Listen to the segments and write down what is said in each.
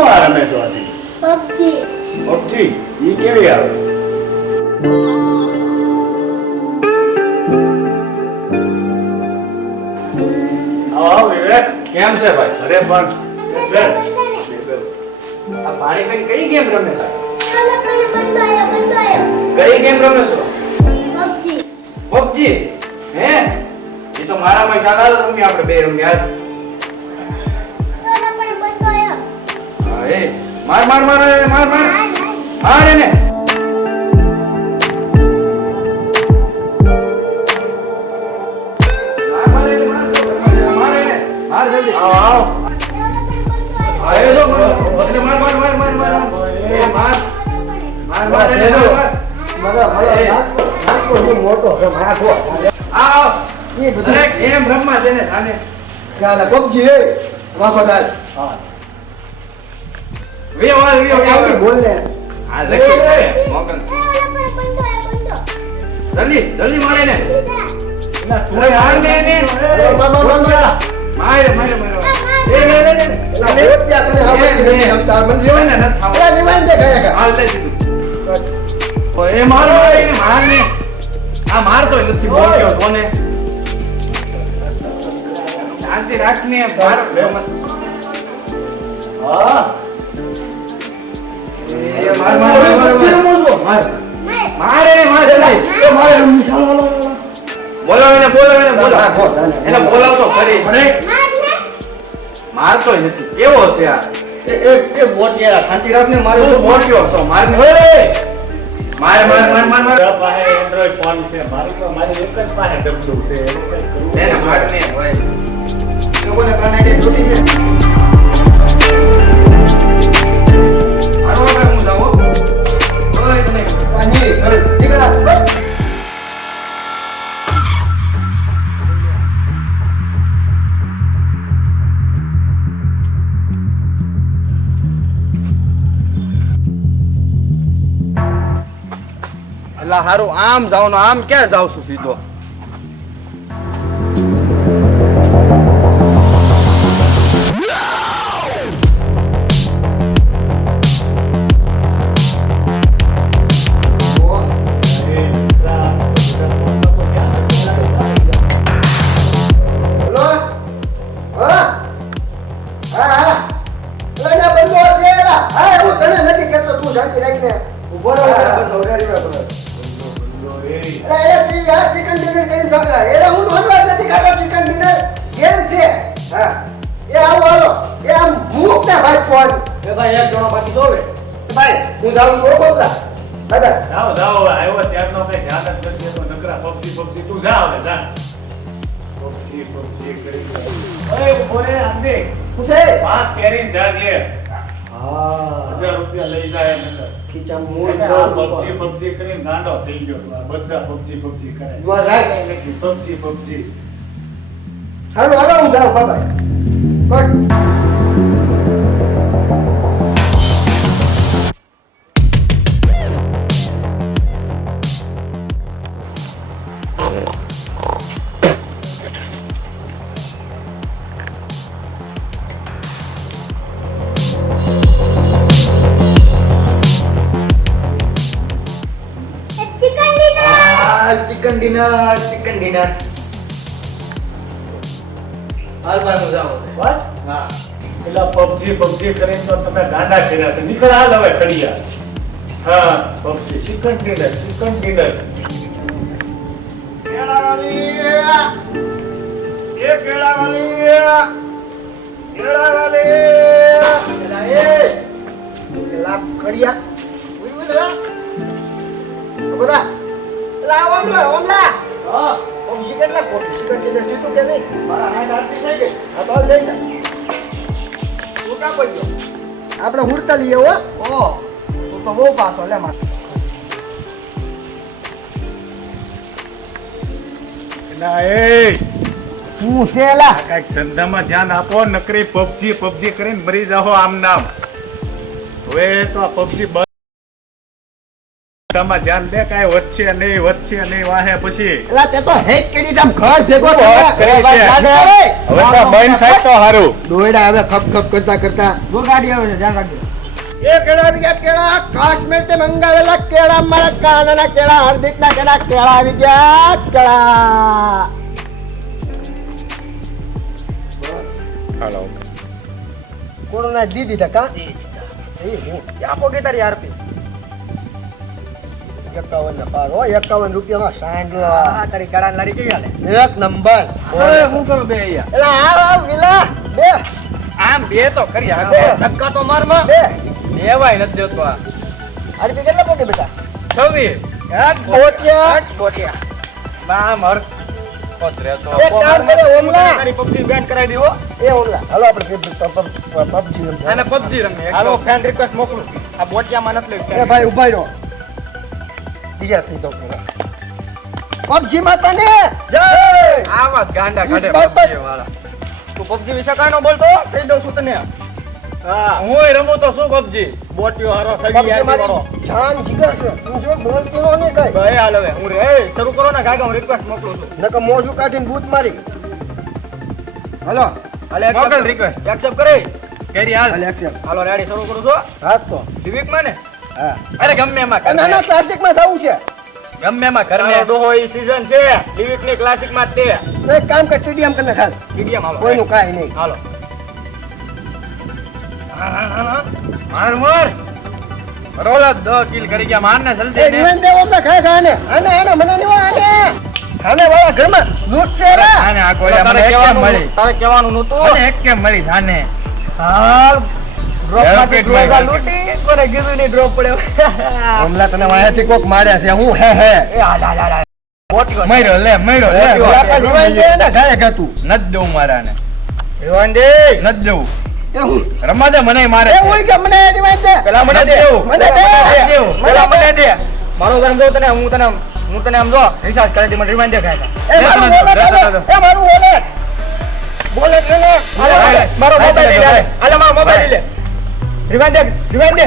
શું આ રમે છો આથી? પબજી. પબજી ઈ કેવી આવે? આવો વિવેક, કેમ છે ભાઈ? અરે પણ આ પાણી પીને કઈ ગેમ રમે છે? ચાલો પણ બંધ આયો. કઈ ગેમ રમે છો? પબજી. પબજી? હે? એ તો મારામાં ચાલે રમી આપણે બે રમી યાર. ચાલો પણ બંધ આયો. હા એ માર માર માર એને, માર માર માર એને. માર માર એને, માર એને, માર જલ્દી. આવો આવો. હા એ જો માર માર માર માર માર માર એ માર માર માર એને માર. મોટો આવ અરે ગેમ રમવા છે ને સાને. પબજી હે વાફા દાલ હા. વીઓ વીઓ બોલ ને આ લખી છે મોકલ. ચાલો પણ બંધ આયો. જલ્દી જલ્દી મારે ને. ના તું અરે માર ને એને. મામા મામા મારે મારે મારે એ લે લે લે લા રોટિયા તને હવે નહીં સમતા મને જીવન ને નથી થાવ. અરે નિવાન દે ગયા હાલ લે દીધું. એ મારો એને માર ને. આ મારતો નથી બોલ્યો સોને. શાંતિ રાખ ને માર. હા. એ માર માર માર માર માર એને માર જલ્દી. એ મારે નિશાળો બોલાવ એને બોલાવ એને બોલાવ. હા, બોલ, દાને, એને બોલ. બોલાવ તો ખરી. મારતો નથી કેવો છે આ? એ બોટિયા શાંતિ રાખ ને મારે તું બોલ્યો છો માર ને. માર માર માર માર માર. મારા પાસે એન્ડ્રોઈડ ફોન છે, મારી એક જ પાસે ડબલું છે, એવું કંઈ કરવું એને માર ને ભાઈ. લોકોને કાને કે જોતી છે મારો ભાઈ હું જાઉં. ઓય તમે આની ઘર દીકરા એટલે હારું આમ જાવ ને આમ ક્યાં જાવ છું સીધો? બોલો હા હા એના બંધો છે એલા હા હું તને નથી કહેતો તું શાંતિ રાખને ઉભો રહો સૌરારી બાપા અરે એ સી યાર ચિકન ડિનર કરી દોગલા એરા હું નોનવેજ નથી ખાતો ચિકન ડિનર ગેમ છે હા એ આવો હાલો એ આમ મૂક ને ભાઈ ફોન એ ભાઈ એક જણો બાકી તો હવે ભાઈ હું જાઉં છું બોબલા દાદા જાઓ જાઓ, આવ્યો ત્યારનો કઈ ધ્યાન જ નથી દેતો, નકરા પબજી પબજી. તું જા હવે જા. પબજી પબજી કરી ઓય બોરે આંદે હું છે પાસ પહેરીને જાજે. હા 1000 રૂપિયા લઈ જાય નકર. ખીચા મૂળ એને આ પબજી પબજી કરીને ગાંડો થઈ ગયો તું. આ બધા પબજી પબજી કરે. You are right. PUBG PUBG. હાલો હાલો હું જાઉં bye but chicken dinner. Chicken dinner હાલ ભાઈ હું જાઉં. બસ હા પેલા પબજી પબજી કરીને તો તમે ગાંડા કર્યા છે. નીકળ હાલ હવે ખડિયા. હા PUBG chicken dinner chicken dinner. એ કેળાવાલી કેળાવાલી પેલા એ પેલા ખડિયા ઉઈ ઉઈ દરા બધા પેલા ઓમલા ઓમલા હા ઓમ ચિકન લા કોટ ચિકન ડિનર જીતું કે નહીં મારા હાથ આરતી થઈ ગઈ આ તો લઈ જા તું કા પડ્યો આપણે હુરતા લઈએ હો ઓ તું તો બહુ પાછો લે માર ના એ હું સેલા આ કાંઈક ધંધામાં ધ્યાન આપો. નકરી પબજી પબજી કરીને મરી જાઓ આમ નામ. હવે તો આ પબજી ધંધામાં ધ્યાન દે. કાંઈ વધશે નહીં વાહે પછી એલા તે તો હેક કેડી જામ ઘર ભેગો વાત કરે છે. હવે તો બંધ થાય તો સારું. દોયડા હવે ખપ ખપ કરતા કરતા જો ગાડી આવે છે ધ્યાન રાખજો. એ કેળા આવી ગયા કેળા કાશ્મીર થી મંગાવેલા કેળા મારા કાનાના કેળા હાર્દિકના કેળા આવી ગયા કેળા હાલો. કોરોના દી દીધા કા એ હું આપો કે તારી આરપી 51 ના પાર હો 51 રૂપિયામાં સાંડલા તારી કેળા લારી કેવી હાલે? એક નંબર ઓય હું કરો બે અહીંયા? એલા આવ વિલા બે આમ બે તો કરી આ બે. ધક્કા તો માર માં. બે દેવાય નથી દેતો આ. આરપી કેટલા પોકે બેટા 26 એક કોટિયા બા મર કોતરે તો એક કામ કરે ઓમલા તારી પબજી બેન કરાવી દેવો. એ ઓમલા હાલો આપણે પબજી અને પબજી રમે. હાલો ફ્રેન્ડ રિક્વેસ્ટ મોકલું. આ બોટિયામાં નથી લેવું. એ ભાઈ ઉભા રહો બીજા થઈ દો પબજી માતા ને જય આવા ગાંડા કાઢે ઈસ બાબત. PUBG વાળા. તું પબજી વિશે કાઈ ન બોલતો કહી દઉં છું તને. હા હું રમું તો શું પબજી બોટિયો હારો થઈ પબજી ગયા મારી વાળો. જાન જીગર છે તું જો બોલતી નો ને કઈ ભાઈ હાલ હવે હું રે શરૂ કરો ને ગાગા હું રિક્વેસ્ટ મોકલું છું. નકર મોજું કાઢીને બૂટ મારી હાલો હાલે મોકલ રિક્વેસ્ટ એક્સેપ્ટ કરી કરી હાલ. હાલ એક્સેપ્ટ હાલો રેડી શરૂ કરું છું. હાસ તો ડિવિક માં ને હા અરે ગમે એમાં ના ના ક્લાસિક માં થવું છે ગમે એમાં કરને ડોહો ઈ સીઝન છે ડિવિક ની ક્લાસિક માં તે તો એક કામ કર ટીડીએમ કરીને ખાલ મીડિયમ હાલો કોઈનું કાઈ નહીં હાલો માર માર રોલા 10 કિલ કરી ગયા માર ને એ જલ્દી ને જીવન દેવ અમને ખાય ખાને આને મને નહીં આને આને વાળા ઘરમાં લૂટ છે રે આને આ કોઈ મને એક કેમ મળી તારે કહેવાનું નહોતું મને એક કેમ મળી આને હાલ ડ્રોપ Help માંથી it, ડ્રોપ my લૂટી કોને કીધું નહીં ડ્રોપ પડ્યો હમલા તને વાયાથી કોક માર્યા છે હું હે એ હાલ હાલ હાલ મોટી મર્યો લે આપા જીવન દે ને ગાય ગાતું નત દઉં મારાને રીવાંડી નત દઉં એ હું રમવા દે મને મારે એ હું કે મને જીવન દે પેલા મને દે મને દે પેલા મને દે મારો ગરમ દો તને હું તને આમ જો રિચાર્જ કરી દે મને રિમાઇન્ડ દે ખાય એ મારું વોલેટ વોલેટ લે મારો મોબાઈલ લે હાલે મારો મોબાઈલ લે રિમાઇન્ડ દે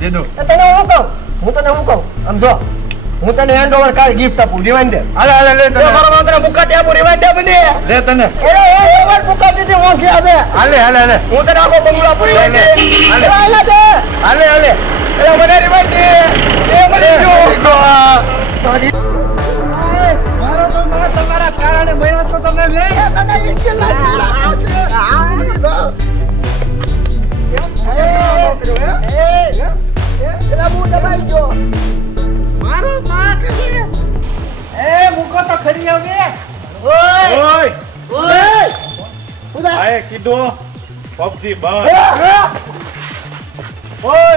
દે દો એ તને હું કહું આમ જો હું તને હેન્ડ ઓવર કાર ગિફ્ટ આપું રિવાઇન્ડ દે હાલે હાલે લે તને મારો તને મુકાટી આપું રિમાઇન્ડ દે મને લે તને એ વાર મુકાટી દે હું કે આવે હાલે હાલે હાલે હું તને આખો બંગલો આપું રિમાઇન્ડ દે હાલે દે હાલે હાલે એ મને રિમાઇન્ડ દે એ મને જો મારો તો મારા તમારા કારણે મહિના છો તમે લે તને ઇન્જિન એલા હું દબાઈ ગયો મારો માથ એ મુકો તો ખરી હવે ઓય ઓય ઉદા આએ કીધું પબજી બંધ. ઓય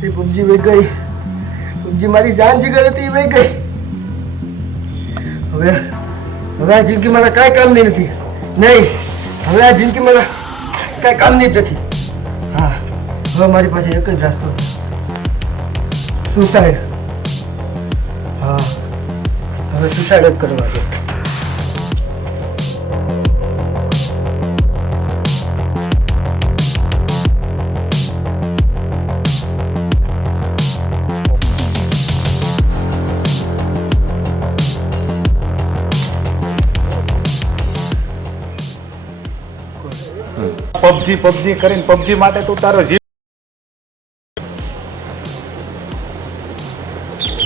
એ પબજી વહી ગઈ પબજી મારી જાન જીગર હતી વહી ગઈ હવે આ જિંદગી મારા કાંઈ કામની નથી નહીં હવે આ જિંદગી મારા કાંઈ કામની જ નથી હા હવે મારી પાસે એક જ રસ્તો સુસાઇડ હા હવે સુસાઇડ જ કરવા દે પબજી કરીને પબજી માટે તું તારો જીવ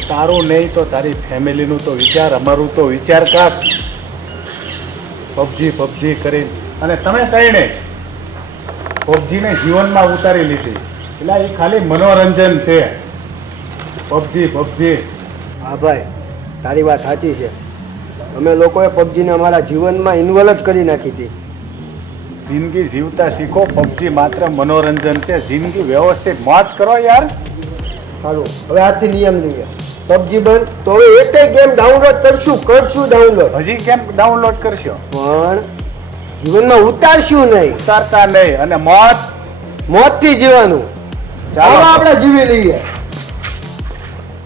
તારું નહીં તો તારી ફેમિલીનું તો વિચાર અમારું તો વિચાર કર. પબજી કરીને અને તમે કહીને પબજીને જીવનમાં ઉતારી લીધી એટલે એ ખાલી મનોરંજન છે. પબજી હા ભાઈ તારી વાત સાચી છે અમે લોકોએ પબજીને અમારા જીવનમાં ઇન્વોલ્વ જ કરી નાખી હતી જિંદગી જીવતા શીખો. પબજી માત્ર મનોરંજન છે. જિંદગી વ્યવસ્થિત મોજ કરો યાર. સારું હવે આજથી નિયમ લઈએ પબજી બંધ તો હવે એક ગેમ ડાઉનલોડ કરશું ડાઉનલોડ હજી કેમ ડાઉનલોડ કરશો? પણ જીવનમાં ઉતારશું નહીં ઉતારતા નહીં અને મોજથી જીવવાનું ચાલો આપણે જીવી લઈએ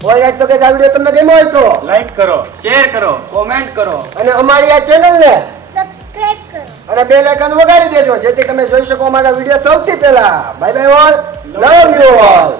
ઓલરાઈટ તો કે આ વિડિયો તમને ગમ્યો હોય તો લાઈક કરો. શેર કરો, કોમેન્ટ કરો. અને અમારી આ ચેનલને સબસ્ક્રાઇબ કરો. અને બેલ આઇકન વગાડી દેજો જેથી તમે જોઈ શકો અમારા વિડિયો સૌથી પહેલા. Bye bye all, love you all.